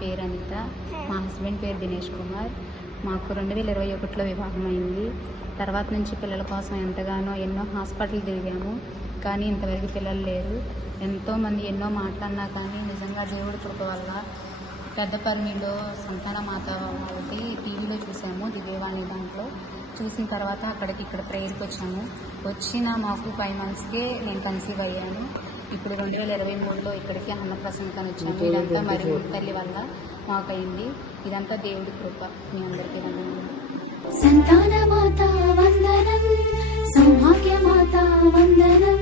పేరు అనిత, మా హస్బెండ్ పేరు దినేష్ కుమార్. మాకు 2021లో వివాహం అయింది. తర్వాత నుంచి పిల్లల కోసం ఎంతగానో ఎన్నో హాస్పిటల్ తిరిగాము, కానీ ఇంతవరకు పిల్లలు లేరు. ఎంతోమంది ఎన్నో మాట్లాడినా కానీ నిజంగా దేవుడి కృప వల్ల పెద్దపర్మిలో సంతాన మాత వాళ్ళకి టీవీలో చూసాము, దివ్యవాణి దాంట్లో చూసిన తర్వాత ఇక్కడ ప్రేయర్కి వచ్చాము. వచ్చిన మాకు 5 monthsకే నేను కన్సీవ్ అయ్యాను. ఇప్పుడు 2023లో ఇక్కడికి అన్నప్రసన్నకని వచ్చాము. ఇదంతా మరి తల్లి వల్ల మాకైంది. ఇదంతా దేవుడి కృప. మీ అందరికీ వందనాలు. సంతాన మాత వందనం, సౌభాగ్య మాత వందనం.